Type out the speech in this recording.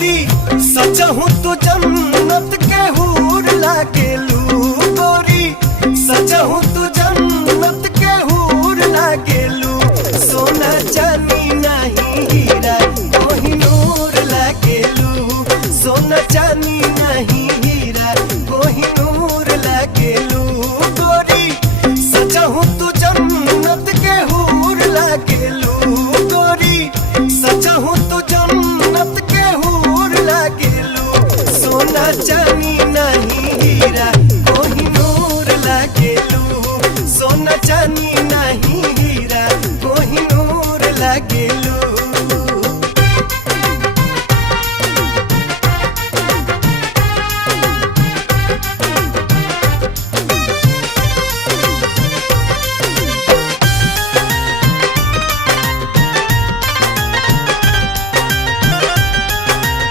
गोरी सचहु तू जन्नत के हूर लागेलू गोरी सचहु तू जन्नत के हूर लागेलू सोना चांदी नहीं हीरा कोहिनूर लागेलू सोना चांदी नहीं हीरा कोहिनूर लागेलू गोरी सचहु तू जन्नत के हूर लागेलू गोरी सचहु तू जन्नत के हूर लागेलू सोना चांदी नहीं हीरा कोहिनूर लागेलू सोना चांदी नहीं हीरा कोहिनूर लागेलू।